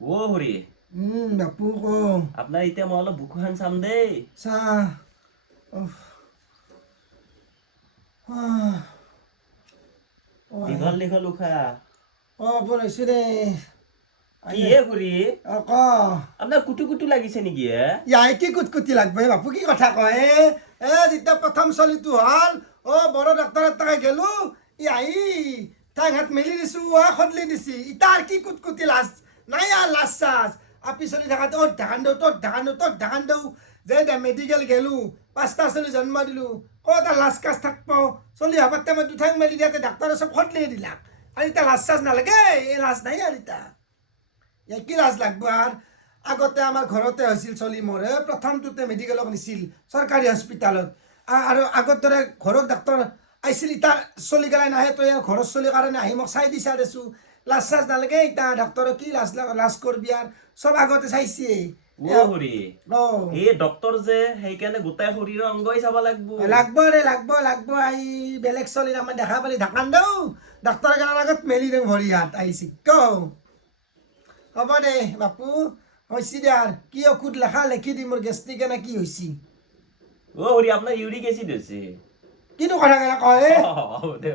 ও হৰি বাপু ক আপোনাৰ এতিয়া মই অলপ বুকু খান চাম দেই চাহ দীঘল দীঘল উশাহ বনাইছো দে কি হে হৰি ক আপোনাৰ কুটু কুটু লাগিছে নেকি হে ইয়াই কি কুটকুটি লাগব বাপু কি কথা কয় যেতিয়া প্ৰথম চলিটো হল বড় ডাক্তৰৰ তাকে গেলো ইয়াই তাই হাত মেলি দিছো সদলি দিছি ইটাৰ কি কুটকুটি লাজ নাই আর লাজ চাজ আপি চলি থাকাতে ঢাকান দেও যে মেডিকেল গেলো 5টা চলি জন্ম দিলো এটা লাজ কাজ থাকব চলি হবাতে মই দুঠাং মেলি দিয়াতে ডাক্তৰে চব সদলি দিলাক আর ইটা লাজ চাজ নালাগে এই লাজ নাই আর ইটা কি লাজ লাগব আর আগতে আমার ঘরতে হয়েছিল চলি মরে প্রথমটোতে মেডিকেলক নিছিল সরকারি হসপিটালত আর আগত ধরে ঘরত ডাক্তার আইছিল ইটা চলি গেলাই নাহে তই ঘৰত চলিৰ কাৰণে আহি মোক চাই দিছা দেছো লাজ চাজ নালাগে ইটা ডাক্তৰৰ কি লাজ কৰবি আৰ সব আগতে চাইছে ও হৰি এই ডক্টৰ যে সেইকাৰণে গোটাই শৰীৰৰ অংগই চাব লাগব আই বেলেগ চলিৰ আমাৰ দেখা পালি ঢাকান দেও ডাক্তৰৰ গানৰ আগত মেলি দেও ভৰি হাত আহিছে হ'ব দে বাপু হৈছে দে আৰ কি ঔষধ লেখা লেখি দি মোৰ গেষ্ট্ৰিকে না কি হৈছে ও হৰি আপোনাৰ ইউৰিক এচিড হৈছে কিনো কথা কয় দে